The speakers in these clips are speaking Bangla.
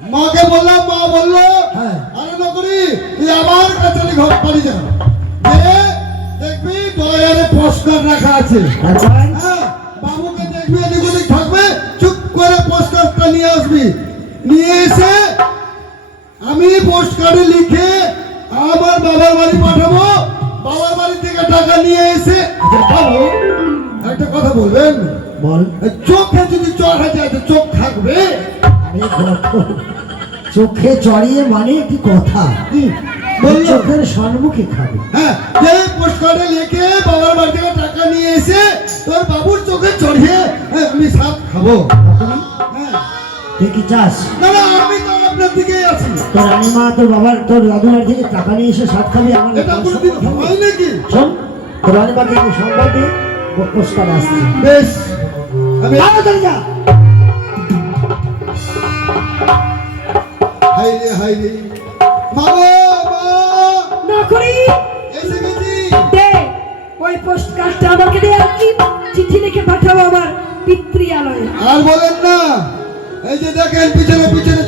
মাকে বললাম মা বলল হ্যাঁ। আরে নকরি তুই আমার কাছে ঘর বাড়ি যা। দেখবি ডয়ারে পোস্টার রাখা আছে। তারপর হ্যাঁ বাবুকে দেখবি এদিক ওদিক থাকবে চুপ করে পোস্টারটা নিয়ে আসবি। নিয়ে এসে আমি পোস্ট কার্ডে লিখে আমার বাবার বাড়ি পাঠাবো। বাবার বাড়ি থেকে টাকা নিয়ে এসে আচ্ছা, বাবু একটা কথা বলবেন? বল। চোখে যদি চোখ তো চোখ থাকবে। আরে দেখো, চোখে চড়িয়ে মানে কি কথা? চোখের সম্মুখে খাবে। হ্যাঁ লিখে বাবার বাড়ি থেকে টাকা নিয়ে এসে তোর বাবুর চোখে চড়িয়ে হ্যাঁ, আমি সাপ খাব। হ্যাঁ। তুই কি চাস? না না আমি তো আপনার দিকেই আছি। তোর রানীমা তোর বাবার তোর দাদুমার থেকে টাকা নিয়ে এসে সাত খাবি আমার এটা কোনোদিন হয় নাকি? শোন তোর সংবাদ দে পোস্টার আসছে। বেশ। আমি তাড়াতাড়ি যা। হাই রে হাই রে মা। মা নকরি। এসে গেছি। দে ওই পোস্ট কার্ডটা আমাকে দে আর কি চিঠি লিখে পাঠাবো আমার পিতৃয়ালয়ে আর বলেন না এই যে দেখেন পিছনে পিছনে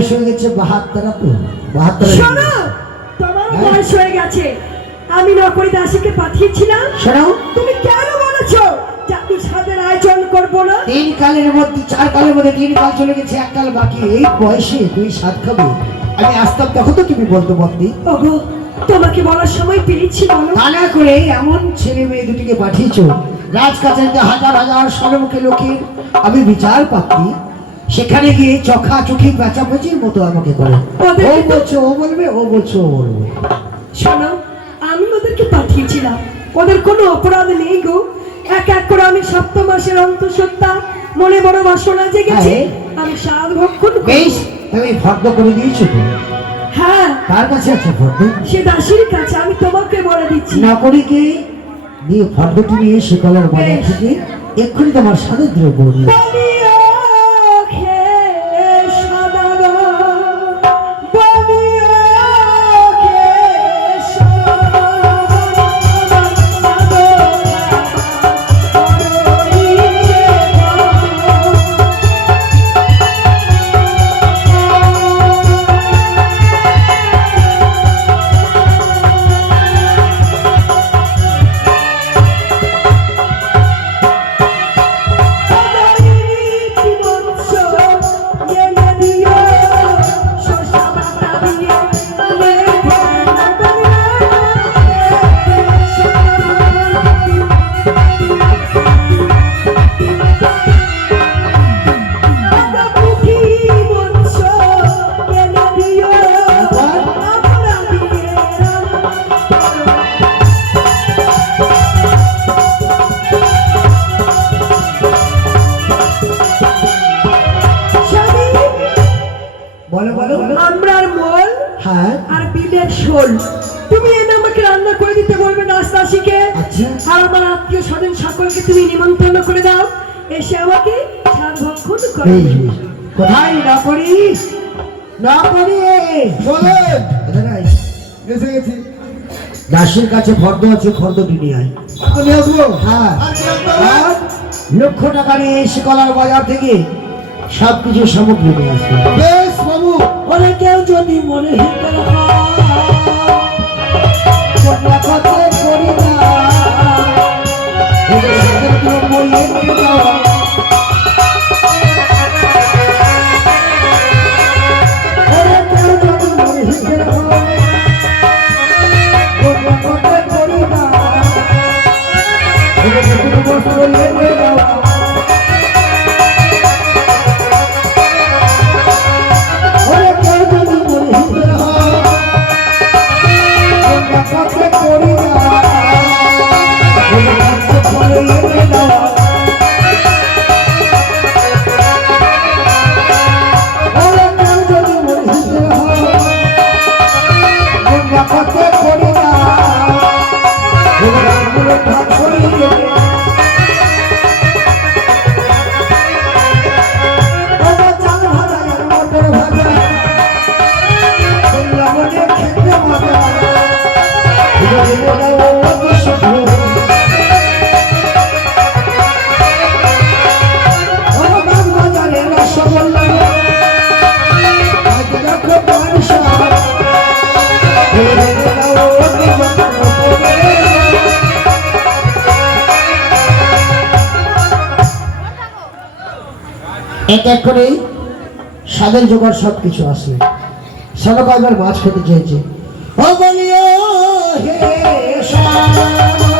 বয়স হয়ে গেছে বাহাত্তর বাহাত্তর শোনো তোমার হ্যাঁ? বয়স হয়ে গেছে। আমি নকরি দাসীকে পাঠিয়েছিলাম। শোনাও তুমি কেন বলেছ জাতি সাদের আয়োজন করব না? তিন কালের মধ্যে চার কালের মধ্যে তিন কাল চলে গেছে এক কাল বাকি। এই বয়সে তুই সাত খাবি। আমি আসতাম তখন তো তুমি বলতো বন্দি। ওগো তোমাকে বলার সময় পেরেছি বলো। তা না করে এমন ছেলে মেয়ে দুটিকে পাঠিয়েছো। রাজকাচারিতে হাজার হাজার স্বর্ণমুখী লোকের আমি বিচার পাচ্ছি। সেখানে গিয়ে চোখা চোখি পেঁচাপেচির মতো আমাকে করে। ও বলছে ও বলবে ও বলছে ও বলবে। শোনো আমি ওদেরকে পাঠিয়েছিলাম। ওদের কোনো অপরাধ নেই গো। এক এক করে আমি সপ্তম মাসের অন্তঃসত্ত্বা মনে বড় বাসনা জেগেছে। আমি সাধ ভক্ষণ বেশ তুমি ফর্দ করে দিয়েছ তো। হ্যাঁ। কার কাছে আছে ফর্দ সে দাসীর কাছে আমি তোমাকে বলে দিচ্ছি। নকরিকে দিয়ে ফর্দটি নিয়ে শিকলার বাজার বেশ। থেকে এক্ষুনি তোমার সাথে দ্রব্য বলো বলো আমরার মোল হ্যাঁ। আর বিলের শোল। তুমি এনে আমাকে রান্না করে দিতে বলবে নাস্তাসিকে আচ্ছা। আর আমার আত্মীয় স্বজন সকলকে তুমি নিমন্ত্রণ করে দাও। এসে আমাকে স্বাদ ভক্ষণ করে কোথায়? না করি না করি বলেন। এসে গেছি। দাসের কাছে ফর্দ আছে ফর্দটি নিয়ে আয়। আমি আসব? হ্যাঁ। হবে? আর লক্ষ টাকা নিয়ে এসে কলার বাজার থেকে সব কিছু সামগ্রী নিয়ে আসবে। বাবু ওরে কেউ যদি মনে হিতে কথা এক এক করে স্বাদের জোগাড় সব কিছু আসে সাদা এবার মাছ খেতে চেয়েছে? ও বলিও হে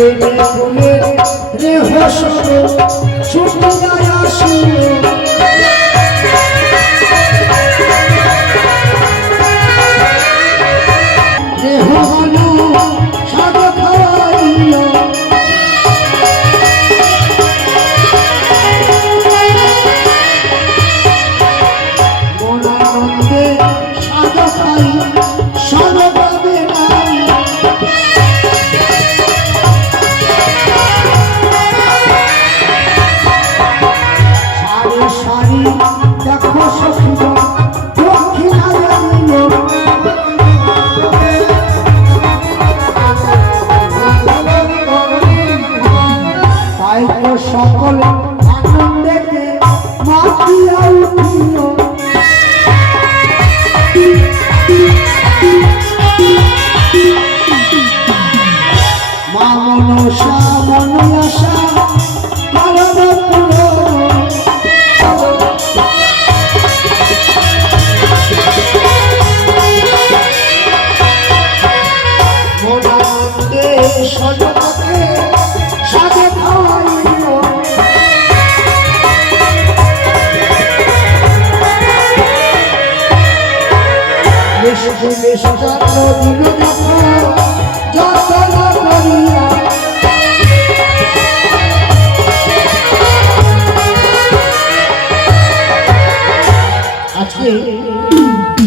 প্রেমে বলে রে হসন ছুটিয়া আসিল দেহ সারি দেখো সখীরা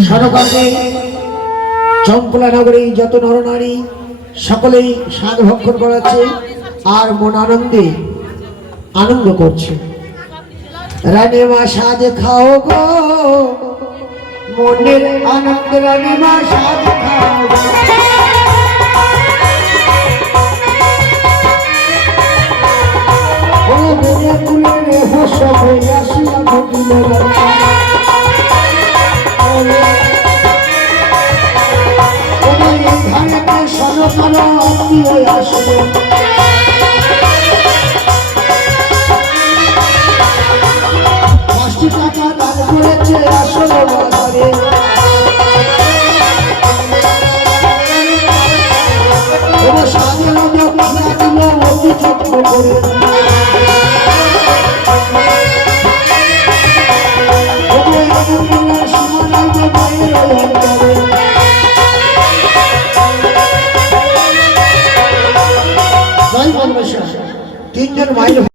সরকারকে চম্পলা নগরী যত নরনারী সকলেই স্বাদ ভক্ষণ করাচ্ছে আর মন আনন্দে আনন্দ করছে রানী মা সাজ খাও গো মনের আনন্দ রানী মা সাজ খাও। ও মেরে ঘটিল রানী। 我要吃。